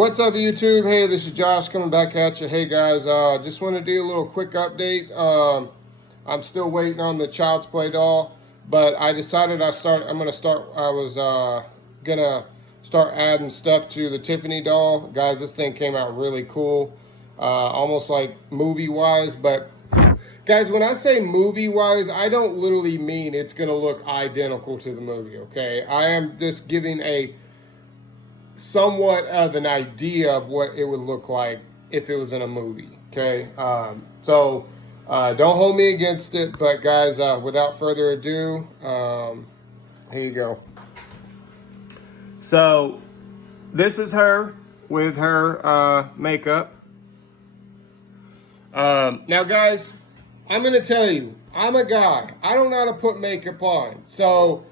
What's up, YouTube? Hey, this is Josh coming back at you. Hey, guys, just want to do a little quick update. I'm still waiting on the Child's Play doll, but I decided I was gonna start adding stuff to the Tiffany doll. Guys, this thing came out really cool, almost like movie-wise. But guys, when I say movie-wise, I don't literally mean it's gonna look identical to the movie. Okay, I am just giving a somewhat of an idea of what it would look like if it was in a movie. Okay, don't hold me against it, but guys, without further ado, here you go. So this is her with her makeup. Now, guys, I'm gonna tell you, I'm a guy. I don't know how to put makeup on, so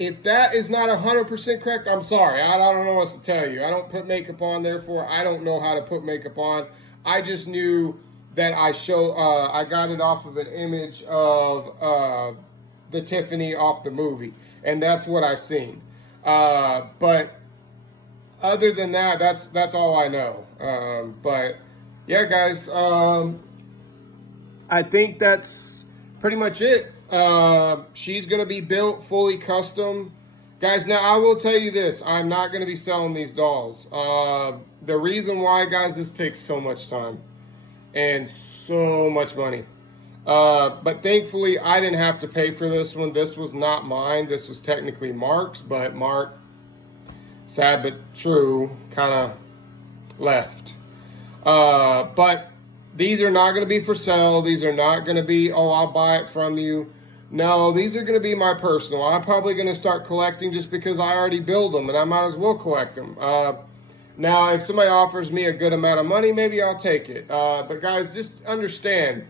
if that is not 100% correct, I'm sorry. I don't know what to tell you. I don't put makeup on, therefore I don't know how to put makeup on. I just knew that I got it off of an image of the Tiffany off the movie, and that's what I seen. But other than that, that's all I know. But yeah, guys, I think that's pretty much it. She's going to be built fully custom. Guys, now I will tell you this. I'm not going to be selling these dolls. The reason why, guys, this takes so much time and so much money. But thankfully, I didn't have to pay for this one. This was not mine. This was technically Mark's, but Mark, sad but true, kind of left. But these are not going to be for sale. These are not going to be, oh, I'll buy it from you. No, these are going to be my personal. I'm probably going to start collecting just because I already build them, and I might as well collect them. Now, if somebody offers me a good amount of money, maybe I'll take it. But guys, just understand,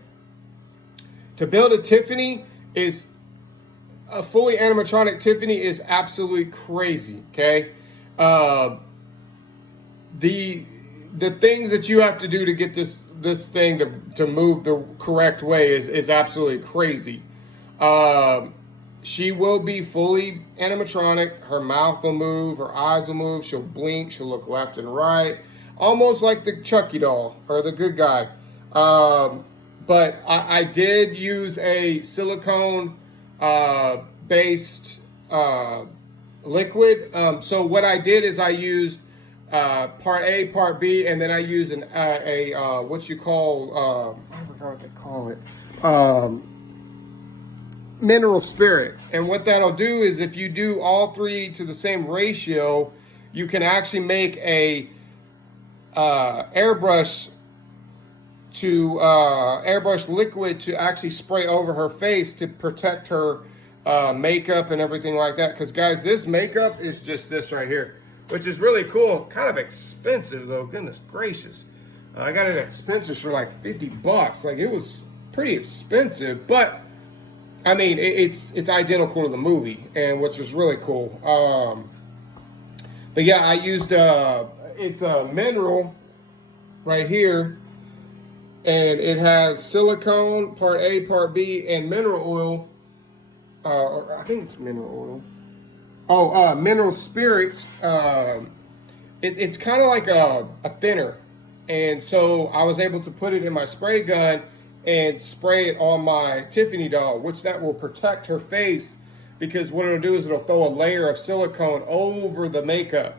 to build a Tiffany is, a fully animatronic Tiffany is absolutely crazy, okay? The things that you have to do to get this thing to move the correct way is absolutely crazy. She will be fully animatronic. Her mouth will move, her eyes will move, she'll blink, she'll look left and right, almost like the Chucky doll or the good guy. But I did use a silicone based liquid. So what I did is I used part A, part B, and then I used what you call, I forgot what they call it, mineral spirit. And what that'll do is, if you do all three to the same ratio, you can actually make a airbrush liquid to actually spray over her face to protect her makeup and everything like that. Because guys, this makeup is just this right here, which is really cool. Kind of expensive though, goodness gracious. I got it at Spencer's for like 50 bucks. Like, it was pretty expensive, but I mean, it's identical to the movie, and which was really cool. But yeah, I used it's a mineral right here, and it has silicone, part A, part B, and mineral oil. Or I think it's mineral oil. Mineral spirit. It's kind of like a thinner, and so I was able to put it in my spray gun and spray it on my Tiffany doll, which that will protect her face, because what it'll do is it'll throw a layer of silicone over the makeup.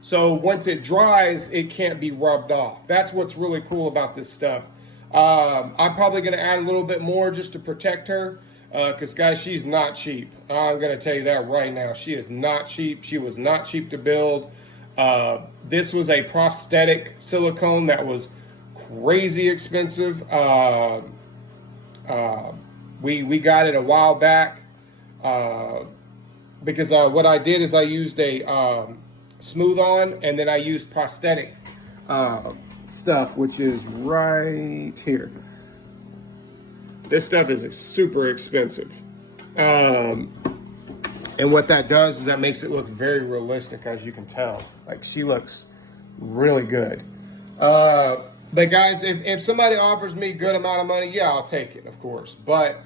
So once it dries, it can't be rubbed off. That's what's really cool about this stuff. I'm probably going to add a little bit more just to protect her, because guys, she's not cheap. I'm going to tell you that right now. She is not cheap. She was not cheap to build. This was a prosthetic silicone that was crazy expensive. We got it a while back, because what I did is I used a smooth on, and then I used prosthetic stuff, which is right here. This stuff is super expensive, and what that does is that makes it look very realistic, as you can tell. Like, she looks really good. But guys, if somebody offers me a good amount of money, yeah, I'll take it, of course. But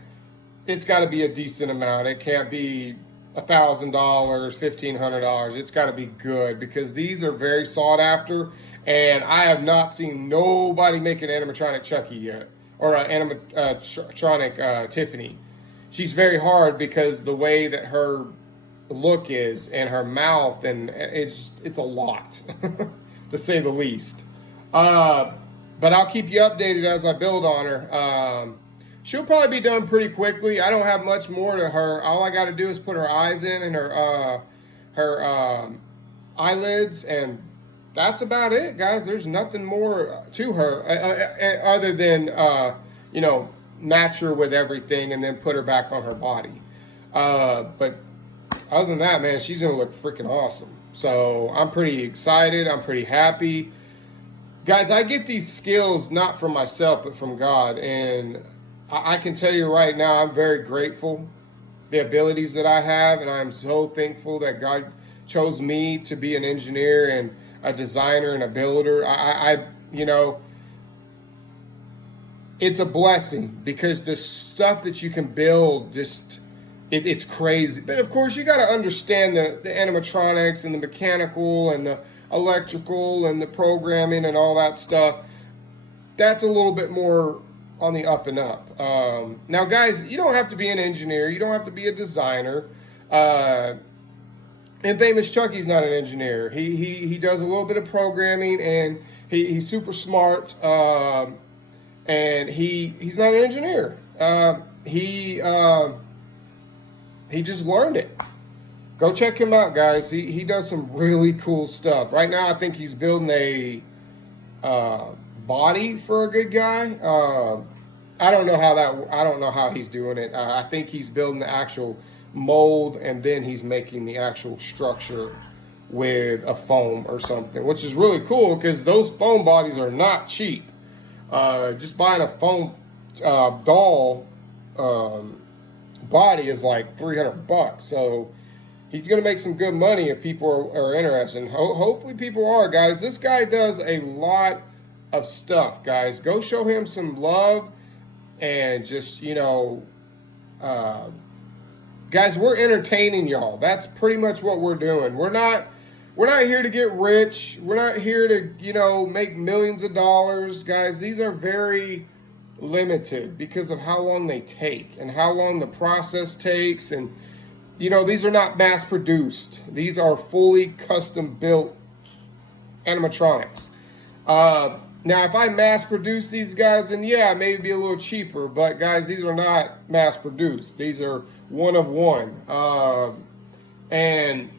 it's got to be a decent amount. It can't be $1,000, $1,500. It's got to be good because these are very sought after, and I have not seen nobody make an animatronic Chucky yet, or an animatronic Tiffany. She's very hard because the way that her look is and her mouth, and it's a lot to say the least. But I'll keep you updated as I build on her. She'll probably be done pretty quickly. I don't have much more to her. All I got to do is put her eyes in and her eyelids, and that's about it, guys. There's nothing more to her other than you know, match her with everything and then put her back on her body. But other than that, man, she's gonna look freaking awesome. So I'm pretty excited. I'm pretty happy. Guys, I get these skills not from myself, but from God. And I can tell you right now, I'm very grateful the abilities that I have. And I'm so thankful that God chose me to be an engineer and a designer and a builder. You know, it's a blessing because the stuff that you can build just, it's crazy. But of course, you got to understand the animatronics and the mechanical and the electrical and the programming and all that stuff. That's a little bit more on the up and up. Now, guys, you don't have to be an engineer. You don't have to be a designer. And Famous Chucky's not an engineer. He does a little bit of programming, and he's super smart. And he's not an engineer. He just learned it. Go check him out, guys. He does some really cool stuff. Right now, I think he's building a body for a good guy. I don't know how he's doing it. I think he's building the actual mold, and then he's making the actual structure with a foam or something, which is really cool because those foam bodies are not cheap. Just buying a foam doll body is like $300. So he's going to make some good money if people are interested. And hopefully people are, guys. This guy does a lot of stuff, guys. Go show him some love and just, you know, guys, we're entertaining y'all. That's pretty much what we're doing. We're not here to get rich. We're not here to, you know, make millions of dollars. Guys, these are very limited because of how long they take and how long the process takes. And, you know, these are not mass produced. These are fully custom built animatronics. Now, if I mass produce these guys, then yeah, maybe be a little cheaper. But guys, these are not mass produced. These are one of one. And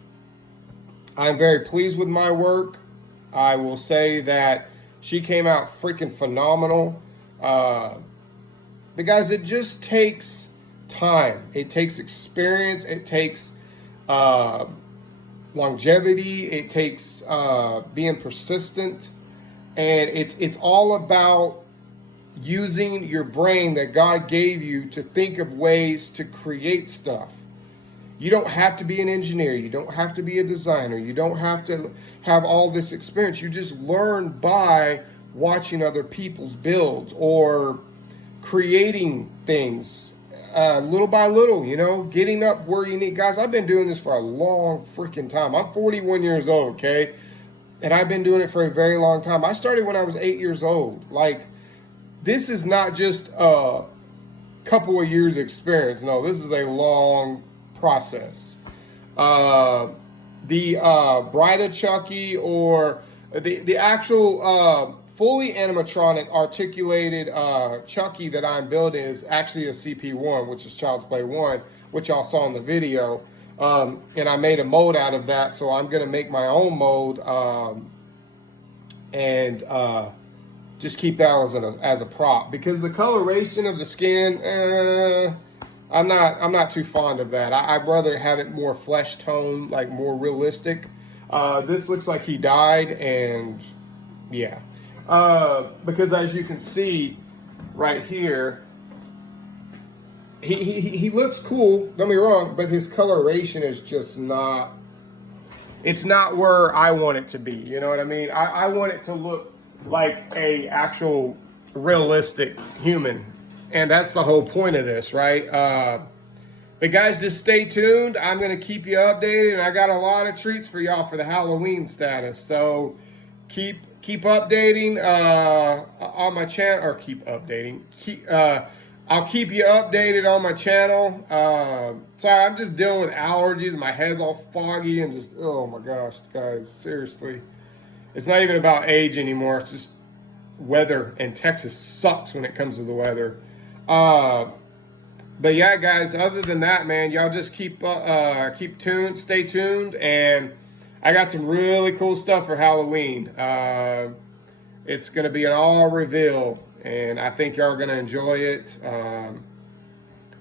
I'm very pleased with my work. I will say that she came out freaking phenomenal. But guys, it just takes time. It takes experience. It takes longevity. It takes being persistent. And it's all about using your brain that God gave you to think of ways to create stuff. You don't have to be an engineer. You don't have to be a designer. You don't have to have all this experience. You just learn by watching other people's builds or creating things little by little, you know, getting up where you need. Guys, I've been doing this for a long freaking time. I'm 41 years old, okay? And I've been doing it for a very long time. I started when I was 8 years old. Like, this is not just a couple of years experience. No, this is a long process. The Bride of Chucky, or the actual fully animatronic articulated Chucky that I'm building is actually a CP1, which is Child's Play 1, which y'all saw in the video. And I made a mold out of that, so I'm going to make my own mold and just keep that as a prop. Because the coloration of the skin, I'm not too fond of that. I'd rather have it more flesh tone, like more realistic. This looks like he died, and yeah. Because as you can see right here, he looks cool, don't be wrong, but his coloration is just not, it's not where I want it to be, you know what I mean? I want it to look like a actual realistic human, and that's the whole point of this, right? But guys, just stay tuned. I'm going to keep you updated, and I got a lot of treats for y'all for the Halloween status. So keep updating on my channel, or keep updating. I'll keep you updated on my channel. Sorry, I'm just dealing with allergies. My head's all foggy and just, oh my gosh, guys, seriously. It's not even about age anymore. It's just weather, and Texas sucks when it comes to the weather. But yeah, guys, other than that, man, y'all just keep tuned, stay tuned, and I got some really cool stuff for Halloween. It's gonna be an all reveal, and I think y'all are gonna enjoy it.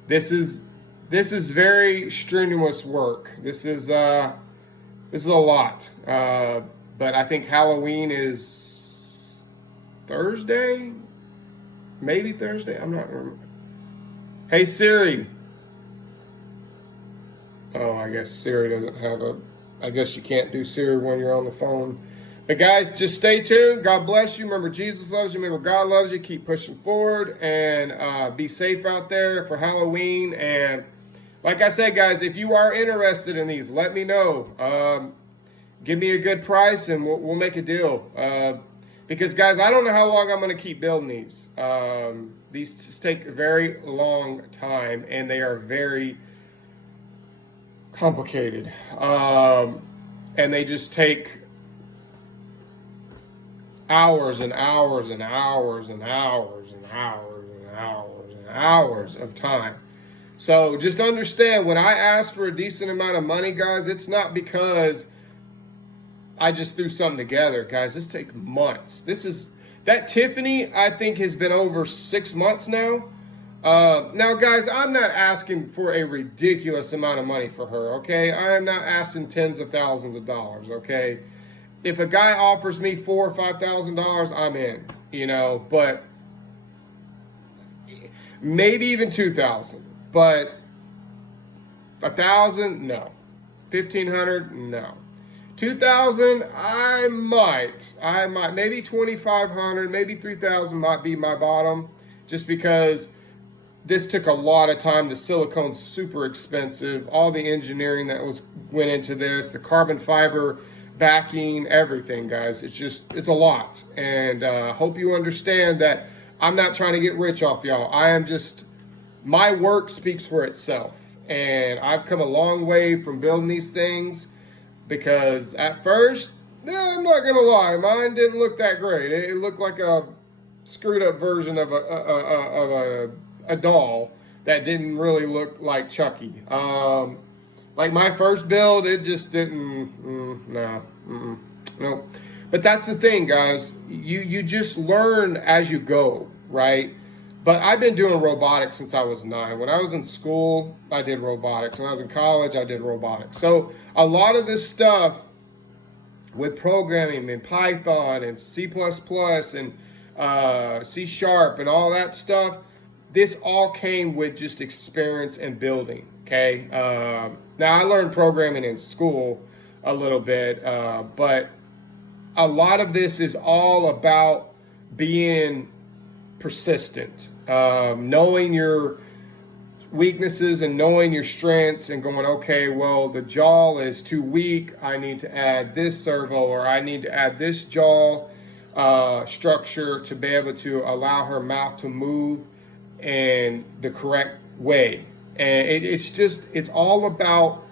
This is very strenuous work. This is a lot, but I think Halloween is Thursday, maybe Thursday. I'm not remember. Hey Siri. Oh, I guess Siri doesn't have a. I guess you can't do Siri when you're on the phone. But guys, just stay tuned. God bless you. Remember, Jesus loves you. Remember, God loves you. Keep pushing forward, and be safe out there for Halloween. And like I said, guys, if you are interested in these, let me know. Give me a good price, and we'll make a deal. Because, guys, I don't know how long I'm going to keep building these. These just take a very long time, and they are very complicated. And they just take hours and hours and hours and hours and hours and hours and hours of time. So just understand, when I ask for a decent amount of money, guys, it's not because I just threw something together, guys. This takes months. That Tiffany, I think, has been over 6 months now. Now, guys, I'm not asking for a ridiculous amount of money for her, okay? I am not asking tens of thousands of dollars, okay? If a guy offers me $4,000 or $5,000, I'm in, but maybe even 2,000, but 1,000, no. 1,500, no. 2,000, I might, maybe 2,500, maybe 3,000 might be my bottom, just because this took a lot of time. The silicone's super expensive. All the engineering that went into this, the carbon fiber backing, everything, guys. It's a lot. And hope you understand that I'm not trying to get rich off y'all. My work speaks for itself. And I've come a long way from building these things, because at first, I'm not going to lie, mine didn't look that great. It looked like a screwed up version of a doll that didn't really look like Chucky. Like my first build, it just didn't, no. But that's the thing, guys. You just learn as you go, right? But I've been doing robotics since I was 9. When I was in school, I did robotics. When I was in college, I did robotics. So a lot of this stuff with programming in Python and C++ and C# and all that stuff, this all came with just experience and building, okay? Now, I learned programming in school a little bit, but a lot of this is all about being persistent, knowing your weaknesses and knowing your strengths and going, okay, well, the jaw is too weak. I need to add this servo, or I need to add this jaw structure to be able to allow her mouth to move in the correct way. And it's all about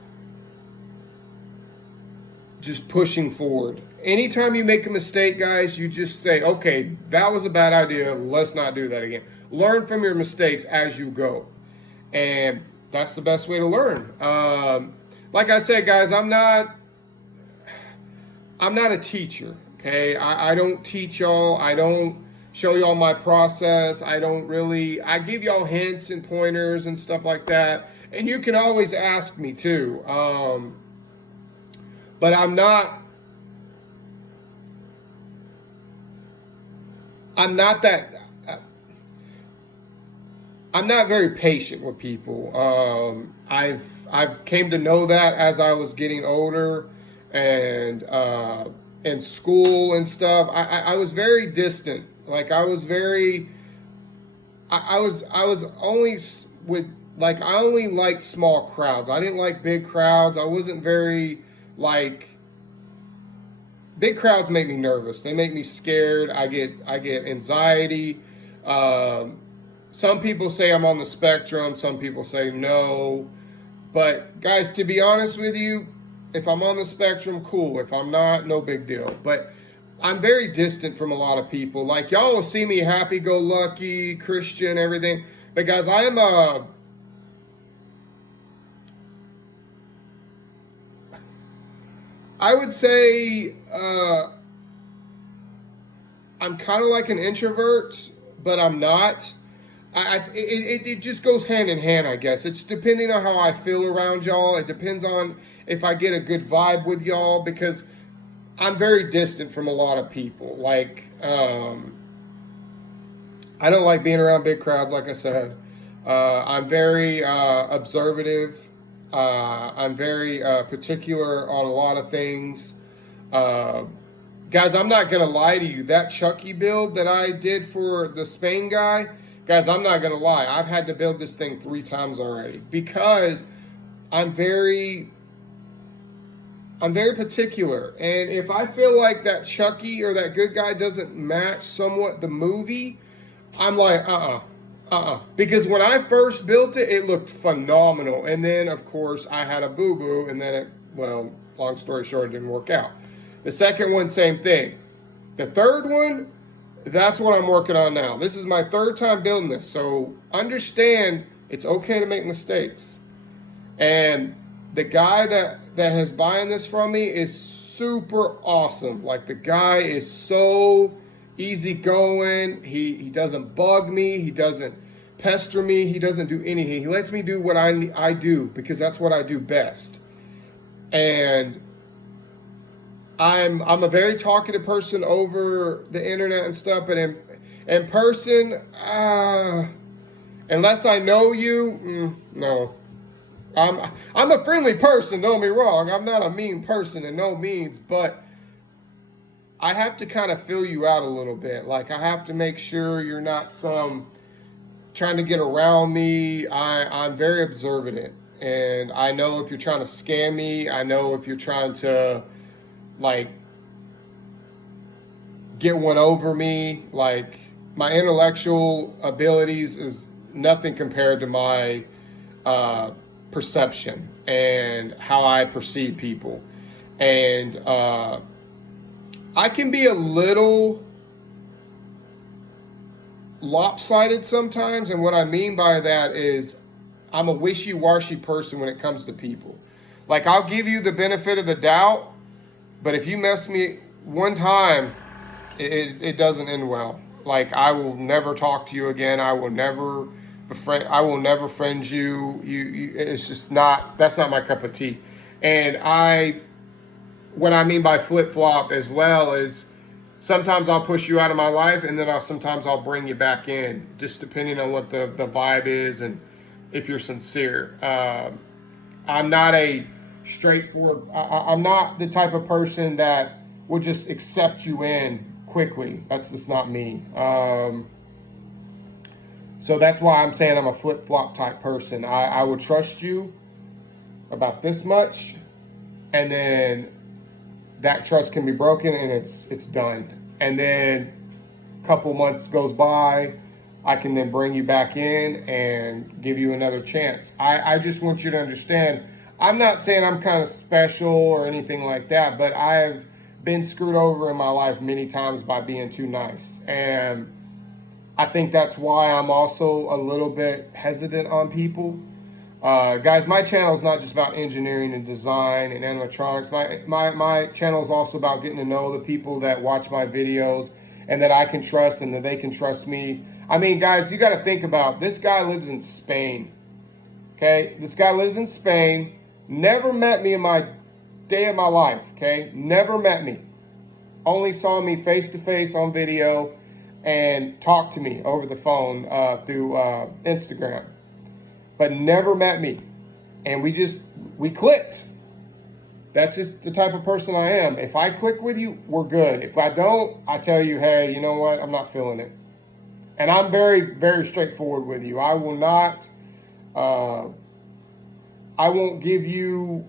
just pushing forward. Anytime you make a mistake, guys, you just say, okay, that was a bad idea. Let's not do that again. Learn from your mistakes as you go. And that's the best way to learn. Like I said, guys, I'm not a teacher, okay? I don't teach y'all. I don't show y'all my process. I give y'all hints and pointers and stuff like that. And you can always ask me too. But I'm not very patient with people. I've came to know that as I was getting older, and in school and stuff. I was very distant. Like I was only with like, I only like small crowds. I didn't like big crowds. I wasn't very, like, big crowds make me nervous. They make me scared. I get anxiety. Um, some people say I'm on the spectrum. Some people say no. But guys, to be honest with you, if I'm on the spectrum, cool. If I'm not, no big deal. But I'm very distant from a lot of people. Like, y'all will see me happy-go-lucky, Christian, everything. But guys, I would say I'm kind of like an introvert, but I'm not. It just goes hand in hand, I guess. It's depending on how I feel around y'all. It depends on if I get a good vibe with y'all, because I'm very distant from a lot of people. Like, I don't like being around big crowds, like I said. I'm very observative. I'm very particular on a lot of things. Uh, Guys, I'm not gonna lie to you. That Chucky build that I did for the Spain guy, guys, I'm not gonna lie. I've had to build this thing 3 times already, because I'm very I'm very particular. And if I feel like that Chucky or that good guy doesn't match somewhat the movie, I'm like, Because when I first built it, it looked phenomenal. And then, of course, I had a boo-boo, and then well, long story short, it didn't work out. The second one, same thing. The third one, that's what I'm working on now. This is my 3rd time building this. So understand, it's okay to make mistakes. And the guy that has buying this from me is super awesome. Like, the guy is so easygoing. He doesn't bug me. He doesn't pester me. He doesn't do anything. He lets me do what I do, because that's what I do best. And I'm a very talkative person over the internet and stuff, but in person, unless I know you, no. I'm a friendly person, don't get me wrong. I'm not a mean person in no means, but I have to kind of fill you out a little bit. Like, I have to make sure you're not some trying to get around me. I'm very observant, and I know if you're trying to scam me. I know if you're trying to, like, get one over me. Like, my intellectual abilities is nothing compared to my perception and how I perceive people. And I can be a little lopsided sometimes, and what I mean by that is I'm a wishy-washy person when it comes to people. Like, I'll give you the benefit of the doubt, but if you mess me one time, it doesn't end well. Like, I will never talk to you again. I will never friend you. It's just not, that's not my cup of tea. And what I mean by flip-flop as well is sometimes I'll push you out of my life, and then sometimes I'll bring you back in, just depending on what the vibe is and if you're sincere. I'm not a straightforward, I'm not the type of person that will just accept you in quickly. That's just not me. So that's why I'm saying I'm a flip-flop type person. I will trust you about this much, and then that trust can be broken, and it's done. And then a couple months goes by, I can then bring you back in and give you another chance. I just want you to understand, I'm not saying I'm kind of special or anything like that, but I've been screwed over in my life many times by being too nice. And I think that's why I'm also a little bit hesitant on people. Guys, my channel is not just about engineering and design and animatronics. My channel is also about getting to know the people that watch my videos and that I can trust and that they can trust me. I mean, guys, you got to think about, this guy lives in Spain. Okay? This guy lives in Spain. Never met me in my day of my life. Okay? Never met me. Only saw me face to face on video and talked to me over the phone through Instagram. But never met me. And we clicked. That's just the type of person I am. If I click with you, we're good. If I don't, I tell you, hey, you know what? I'm not feeling it. And I'm very, very straightforward with you. I will not I won't give you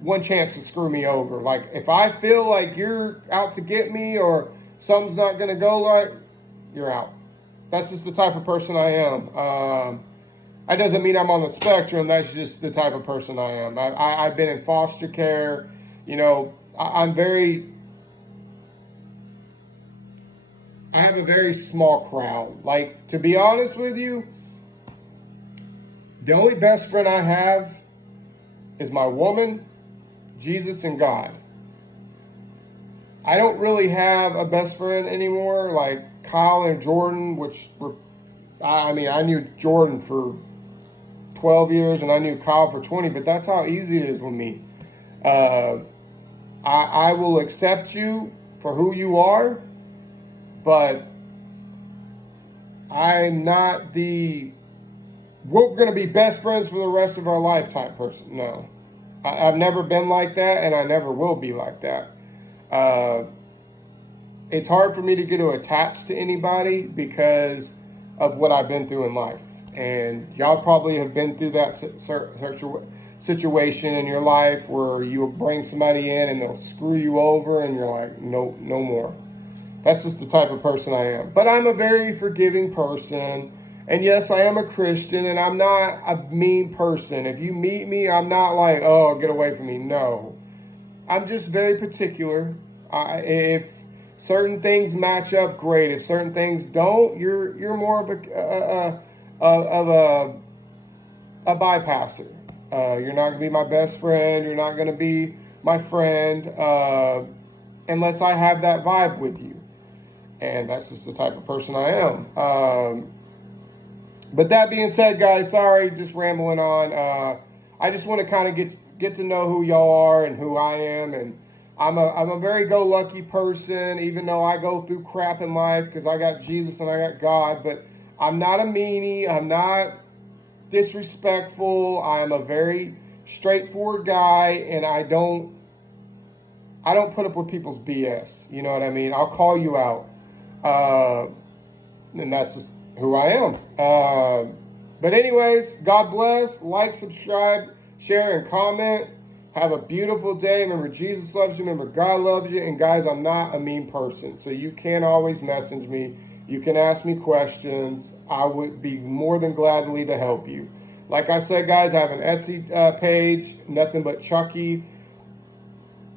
one chance to screw me over. Like, if I feel like you're out to get me or something's not going to go right, you're out. That's just the type of person I am. That doesn't mean I'm on the spectrum. That's just the type of person I am. I've been in foster care. You know, I have a very small crowd. Like, to be honest with you, the only best friend I have is my woman, Jesus, and God. I don't really have a best friend anymore, like Kyle and Jordan, which were, I mean, I knew Jordan for 12 years and I knew Kyle for 20, but that's how easy it is with me. I will accept you for who you are, but I'm not the, we're going to be best friends for the rest of our life type person. No. I've never been like that, and I never will be like that. It's hard for me to get attached to anybody because of what I've been through in life. And y'all probably have been through that situation in your life where you bring somebody in and they'll screw you over and you're like, no, no more. That's just the type of person I am. But I'm a very forgiving person. And yes, I am a Christian and I'm not a mean person. If you meet me, I'm not like, oh, get away from me. No. I'm just very particular. If certain things match up, great. If certain things don't, you're more of a bypasser. You're not going to be my best friend. You're not going to be my friend unless I have that vibe with you. And that's just the type of person I am. But that being said, guys, sorry, just rambling on. I just want to kind of get to know who y'all are and who I am. And I'm a very go-lucky person, even though I go through crap in life because I got Jesus and I got God. But I'm not a meanie. I'm not disrespectful. I'm a very straightforward guy, and I don't put up with people's BS. You know what I mean? I'll call you out. And that's just who I am. But anyways, God bless. Like, subscribe, share, and comment. Have a beautiful day. Remember, Jesus loves you. Remember, God loves you. And guys, I'm not a mean person. So you can always message me. You can ask me questions. I would be more than gladly to help you. Like I said, guys, I have an Etsy page, Nothing But Chucky.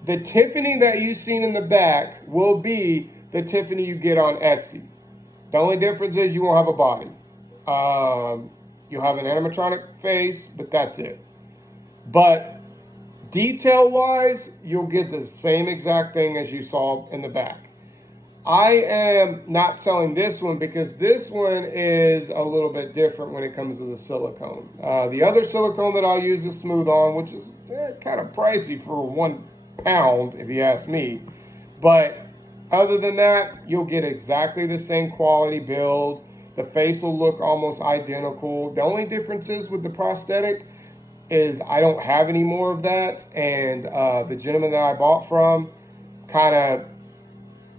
The Tiffany that you've seen in the back will be the Tiffany you get on Etsy. The only difference is you won't have a body. You'll have an animatronic face, but that's it. But detail-wise, you'll get the same exact thing as you saw in the back. I am not selling this one because this one is a little bit different when it comes to the silicone. The other silicone that I'll use is Smooth On, which is kind of pricey for £1, if you ask me. But other than that, you'll get exactly the same quality build. The face will look almost identical. The only difference is with the prosthetic is I don't have any more of that. And the gentleman that I bought from kind of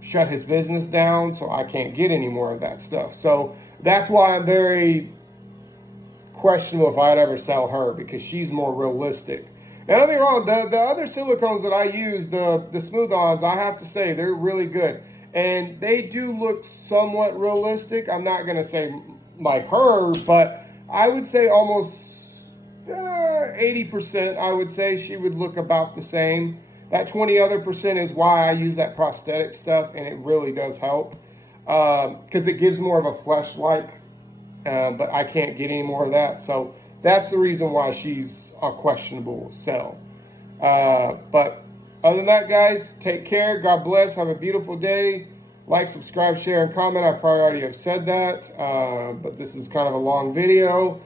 shut his business down, so I can't get any more of that stuff. So that's why I'm very questionable if I'd ever sell her, because she's more realistic. Now, don't get me wrong, the other silicones that I use, the Smooth-Ons, I have to say, they're really good. And they do look somewhat realistic. I'm not going to say like her, but I would say almost 80%, I would say she would look about the same. That 20 other percent is why I use that prosthetic stuff, and it really does help. Because it gives more of a flesh-like, but I can't get any more of that. So that's the reason why she's a questionable sell. But other than that, guys, take care. God bless. Have a beautiful day. Like, subscribe, share, and comment. I probably already have said that, but this is kind of a long video.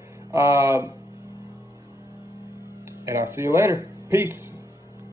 And I'll see you later. Peace.